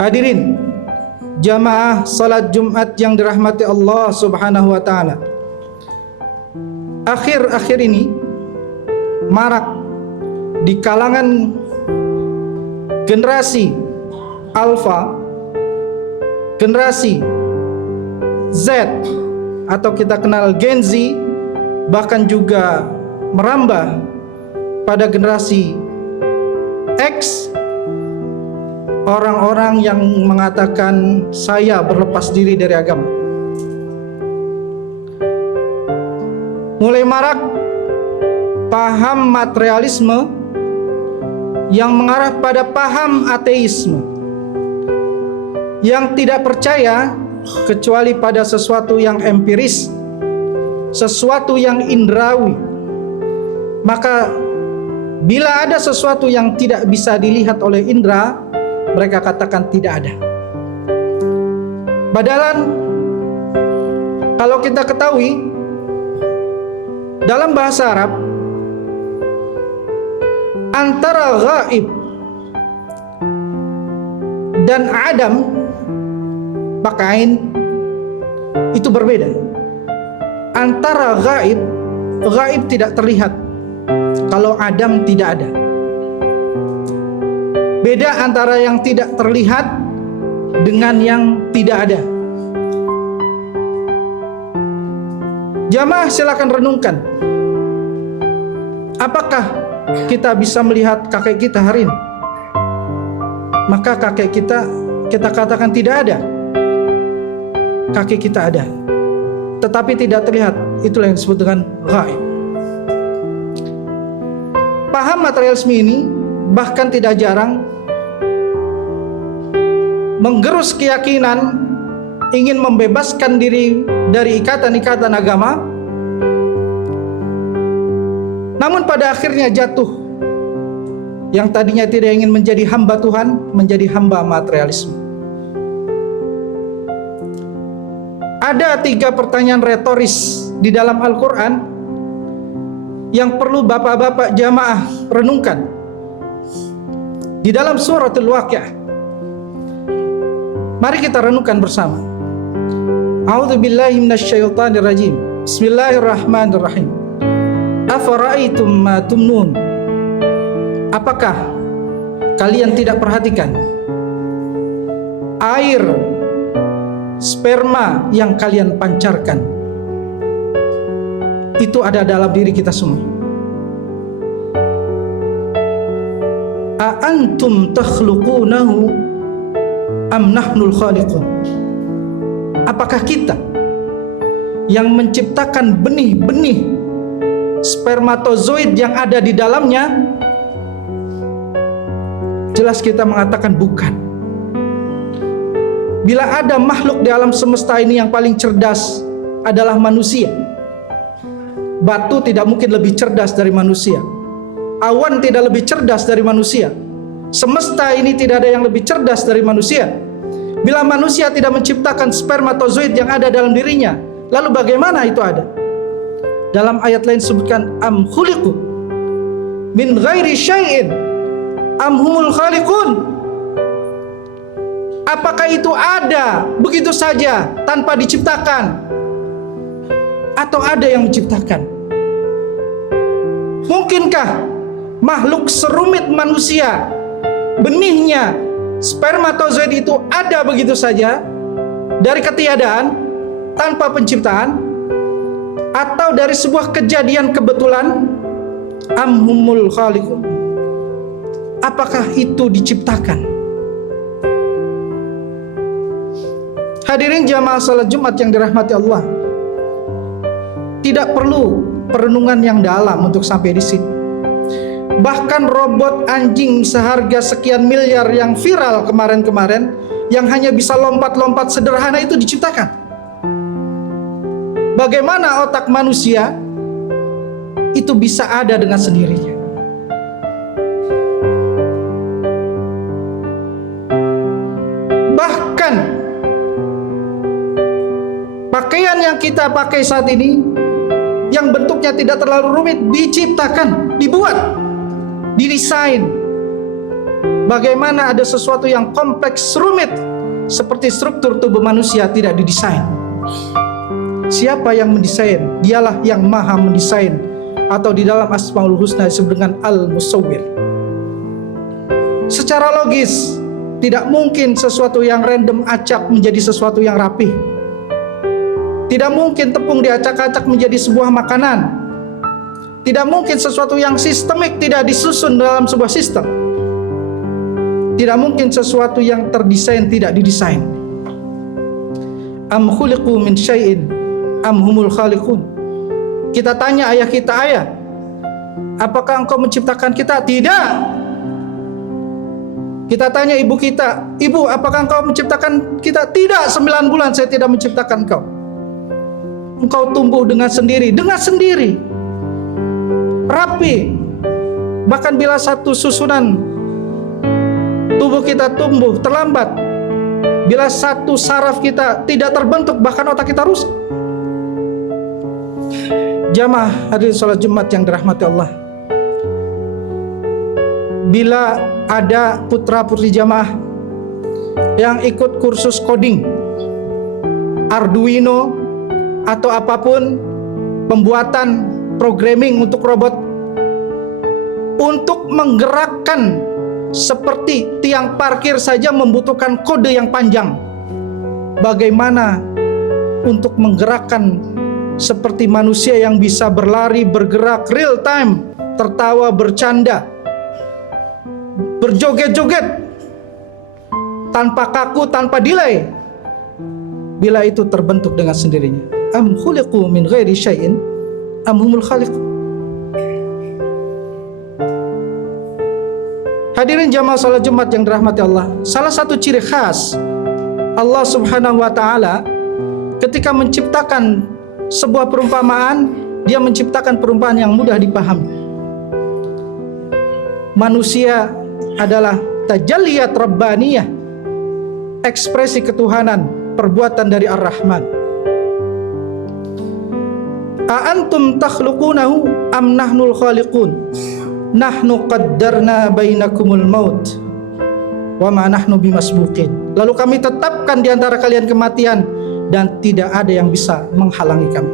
Hadirin jamaah salat Jumat yang dirahmati Allah Subhanahu wa taala. Akhir-akhir ini marak di kalangan generasi Alpha, generasi Z atau kita kenal Gen Z, bahkan juga merambah pada generasi X, orang-orang yang mengatakan saya berlepas diri dari agama. Mulai marak paham materialisme yang mengarah pada paham ateisme, yang tidak percaya kecuali pada sesuatu yang empiris, sesuatu yang indrawi. Maka bila ada sesuatu yang tidak bisa dilihat oleh indera, mereka katakan tidak ada. Padahal kalau kita ketahui dalam bahasa Arab, antara ghaib dan adam bakain itu berbeda. Antara ghaib tidak terlihat, kalau adam tidak ada. Beda antara yang tidak terlihat dengan yang tidak ada. Jamaah silakan renungkan. Apakah kita bisa melihat kakek kita hari ini? Maka kakek kita katakan tidak ada. Kakek kita ada, tetapi tidak terlihat. Itulah yang disebut dengan ghaib. Paham materialisme ini bahkan tidak jarang menggerus keyakinan ingin membebaskan diri dari ikatan-ikatan agama, namun pada akhirnya jatuh yang tadinya tidak ingin menjadi hamba Tuhan menjadi hamba materialisme. Ada 3 pertanyaan retoris di dalam Al-Quran yang perlu bapak-bapak jamaah renungkan. Di dalam suratul Waqiah, mari kita renungkan bersama. A'udzubillahi minasyaitonirrajim. Bismillahirrahmanirrahim. Afara'aitum ma tumnun. Apakah kalian tidak perhatikan air sperma yang kalian pancarkan? Itu ada dalam diri kita semua. A antum takhluqunahu am nahnul khaliqun. Apakah kita yang menciptakan benih-benih spermatozoid yang ada di dalamnya? Jelas kita mengatakan bukan. Bila ada makhluk di alam semesta ini yang paling cerdas adalah manusia. Batu tidak mungkin lebih cerdas dari manusia. Awan tidak lebih cerdas dari manusia. Semesta ini tidak ada yang lebih cerdas dari manusia. Bila manusia tidak menciptakan spermatozoid yang ada dalam dirinya, lalu bagaimana itu ada? Dalam ayat lain disebutkan am khuliqu min ghairi syai'in am humul khaliqun. Apakah itu ada begitu saja tanpa diciptakan, atau ada yang menciptakan? Mungkinkah makhluk serumit manusia, benihnya spermatozoid itu ada begitu saja dari ketiadaan tanpa penciptaan, atau dari sebuah kejadian kebetulan? Amhumul khaliqun. Apakah itu diciptakan? Hadirin jamaah salat Jumat yang dirahmati Allah, tidak perlu perenungan yang dalam untuk sampai di sini. Bahkan robot anjing seharga sekian miliar yang viral kemarin-kemarin, yang hanya bisa lompat-lompat sederhana itu diciptakan. Bagaimana otak manusia itu bisa ada dengan sendirinya? Bahkan pakaian yang kita pakai saat ini, yang bentuknya tidak terlalu rumit, diciptakan, dibuat, didesain. Bagaimana ada sesuatu yang kompleks, rumit seperti struktur tubuh manusia tidak didesain? Siapa yang mendesain? Dialah yang maha mendesain, atau di dalam Asmaul Husna disebut dengan Al-Musawwir. Secara logis, tidak mungkin sesuatu yang random acak menjadi sesuatu yang rapih. Tidak mungkin tepung diacak-acak menjadi sebuah makanan. Tidak mungkin sesuatu yang sistemik tidak disusun dalam sebuah sistem. Tidak mungkin sesuatu yang terdesain tidak didesain. Am khuliqu min syai'in am humul khaliqun. Kita tanya ayah kita, ayah, apakah engkau menciptakan kita? Tidak. Kita tanya ibu kita, ibu, apakah engkau menciptakan kita? Tidak, 9 bulan saya tidak menciptakan engkau. Engkau tumbuh dengan sendiri, rapi. Bahkan bila satu susunan tubuh kita tumbuh terlambat, bila satu saraf kita tidak terbentuk, bahkan otak kita rusak. Jamaah hadirin salat Jumat yang dirahmati Allah, bila ada putra-putri jamaah yang ikut kursus coding, Arduino atau apapun, pembuatan programming untuk robot, untuk menggerakkan seperti tiang parkir saja membutuhkan kode yang panjang. Bagaimana untuk menggerakkan seperti manusia yang bisa berlari, bergerak real time, tertawa, bercanda, berjoget-joget tanpa kaku, tanpa delay, bila itu terbentuk dengan sendirinya. Am khuliqu min ghairi syai'in am humul khaliqun. Hadirin jamaah salat Jumat yang dirahmati Allah, salah satu ciri khas Allah Subhanahu wa taala ketika menciptakan sebuah perumpamaan, dia menciptakan perumpamaan yang mudah dipahami. Manusia adalah tajalliyat rabbaniyah, ekspresi ketuhanan, perbuatan dari Ar-Rahman. A antum takhluqunahu am nahnul khaliqun? Nahnu qaddarna bainakumul maut wa ma nahnu bimasbuqin. Lalu kami tetapkan di antara kalian kematian dan tidak ada yang bisa menghalangi kami.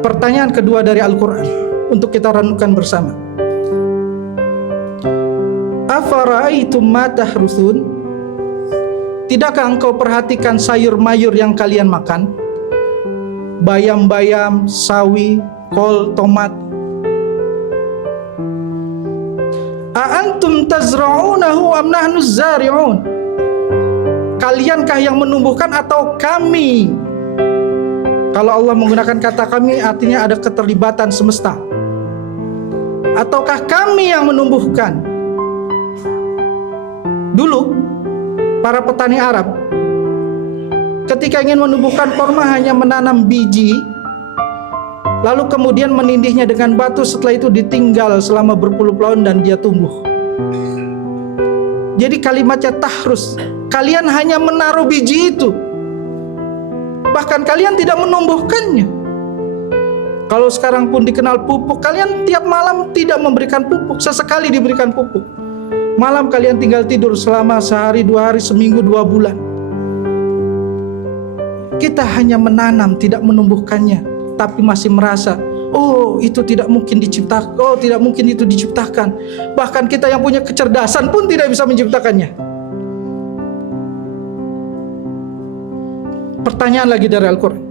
Pertanyaan kedua dari Al-Quran untuk kita renungkan bersama. Afara'aitum ma tahrusun? Tidakkah engkau perhatikan sayur-mayur yang kalian makan? Bayam-bayam, sawi, kol, tomat. Antum tazra'unahu am nahnu zari'un? Kaliankah yang menumbuhkan atau kami? Kalau Allah menggunakan kata kami, artinya ada keterlibatan semesta. Ataukah kami yang menumbuhkan? Dulu para petani Arab ketika ingin menumbuhkan korma hanya menanam biji, lalu kemudian menindihnya dengan batu, setelah itu ditinggal selama berpuluh-puluh tahun dan dia tumbuh. Jadi kalimatnya tahrus, kalian hanya menaruh biji itu, bahkan kalian tidak menumbuhkannya. Kalau sekarang pun dikenal pupuk, kalian tiap malam tidak memberikan pupuk, sesekali diberikan pupuk. Malam kalian tinggal tidur selama sehari, 2 hari, seminggu, 2 bulan. Kita hanya menanam, tidak menumbuhkannya, tapi masih merasa, oh itu tidak mungkin diciptakan, oh tidak mungkin itu diciptakan. Bahkan kita yang punya kecerdasan pun tidak bisa menciptakannya. Pertanyaan lagi dari Al-Quran.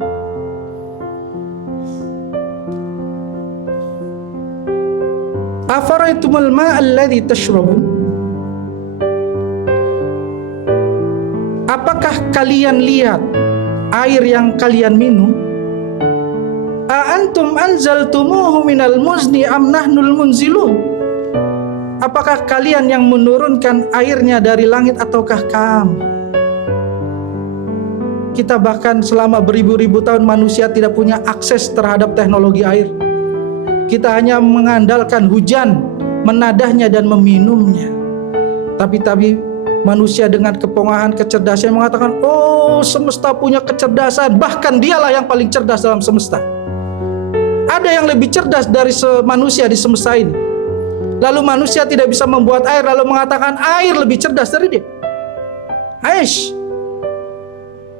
Afara'aitumul ma'a alladhi tashrabun? Apakah kalian lihat air yang kalian minum? A antum anzaltumuhu minal muzni am nahnul munzilun? Apakah kalian yang menurunkan airnya dari langit ataukah kami? Kita bahkan selama beribu-ribu tahun manusia tidak punya akses terhadap teknologi air. Kita hanya mengandalkan hujan, menadahnya dan meminumnya. Tapi manusia dengan kepongahan kecerdasan mengatakan, oh semesta punya kecerdasan, bahkan dialah yang paling cerdas dalam semesta. Ada yang lebih cerdas dari manusia di semesta ini. Lalu manusia tidak bisa membuat air, lalu mengatakan air lebih cerdas dari dia. Aish,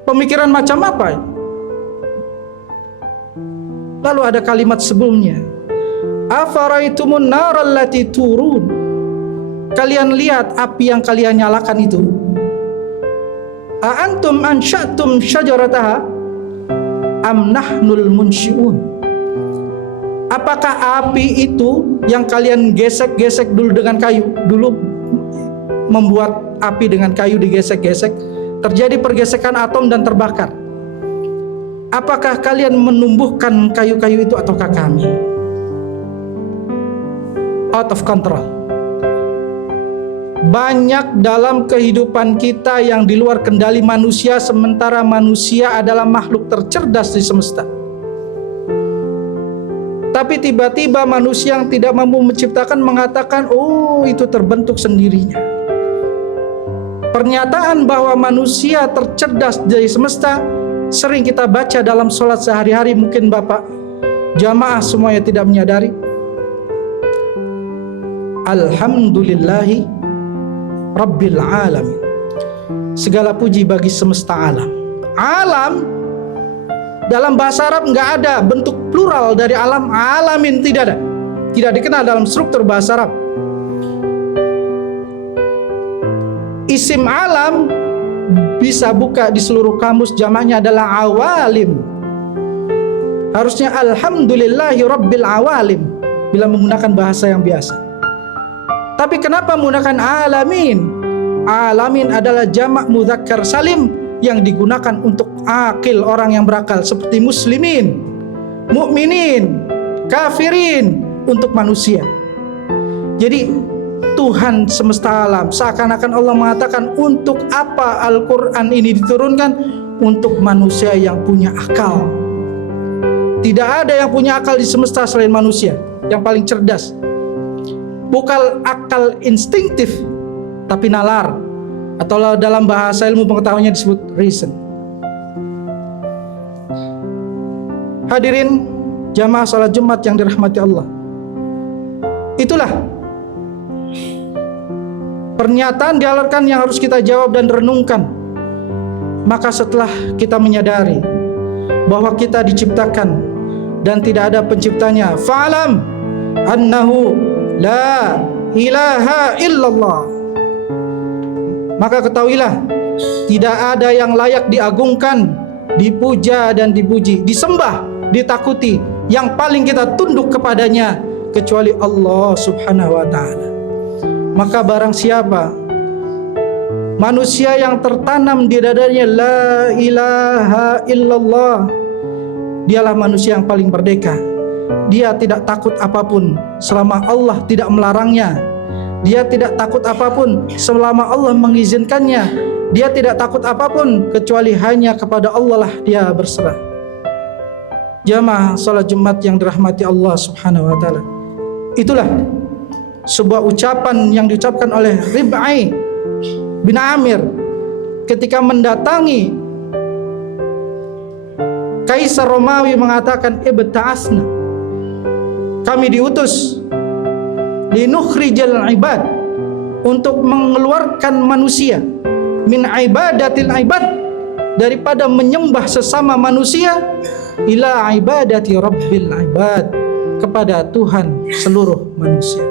pemikiran macam apa? Lalu ada kalimat sebelumnya, afara'aitumun naral lati turun. Kalian lihat api yang kalian nyalakan itu. A antum ansya'tum syajarataha am nahnul munsyi'un. Apakah api itu yang kalian gesek-gesek dulu dengan kayu, dulu membuat api dengan kayu digesek-gesek, terjadi pergesekan atom dan terbakar. Apakah kalian menumbuhkan kayu-kayu itu ataukah kami? Out of control. Banyak dalam kehidupan kita yang di luar kendali manusia, sementara manusia adalah makhluk tercerdas di semesta. Tapi tiba-tiba manusia yang tidak mampu menciptakan mengatakan, oh itu terbentuk sendirinya. Pernyataan bahwa manusia tercerdas dari semesta sering kita baca dalam sholat sehari-hari. Mungkin Bapak jamaah semuanya tidak menyadari. Alhamdulillahi Rabbil Alamin. Segala puji bagi semesta alam. Alam dalam bahasa Arab nggak ada bentuk plural dari alam. Alamin tidak ada, tidak dikenal dalam struktur bahasa Arab. Isim alam bisa buka di seluruh kamus, jamaknya adalah awalim. Harusnya alhamdulillahi rabbil awalim bila menggunakan bahasa yang biasa. Tapi kenapa menggunakan alamin? Alamin adalah jamak mudzakkar salim yang digunakan untuk akil, orang yang berakal, seperti muslimin, mukminin, kafirin, untuk manusia. Jadi Tuhan semesta alam, seakan-akan Allah mengatakan, untuk apa Al-Quran ini diturunkan? Untuk manusia yang punya akal. Tidak ada yang punya akal di semesta selain manusia yang paling cerdas. Bukan akal instinktif, tapi nalar, atau dalam bahasa ilmu pengetahuannya disebut reason. Hadirin jamaah salat Jumat yang dirahmati Allah, itulah pernyataan dialirkan yang harus kita jawab dan renungkan. Maka setelah kita menyadari bahwa kita diciptakan dan tidak ada penciptanya, fa'alam annahu la ilaha illallah, maka ketahuilah tidak ada yang layak diagungkan, dipuja dan dipuji, disembah, ditakuti, yang paling kita tunduk kepadanya kecuali Allah Subhanahu wa ta'ala. Maka barang siapa manusia yang tertanam di dadanya la ilaha illallah, dialah manusia yang paling merdeka. Dia tidak takut apapun selama Allah tidak melarangnya. Dia tidak takut apapun selama Allah mengizinkannya. Dia tidak takut apapun kecuali hanya kepada Allah lah dia berserah. Jamaah salat Jumat yang dirahmati Allah Subhanahu wa ta'ala, itulah sebuah ucapan yang diucapkan oleh Rib'i bin Amir ketika mendatangi Kaisar Romawi, mengatakan, ibta'asna, kami diutus linukhrijal ibad, untuk mengeluarkan manusia min ibadatil ibad, daripada menyembah sesama manusia, ila ibadati rabbil ibad, kepada Tuhan seluruh manusia.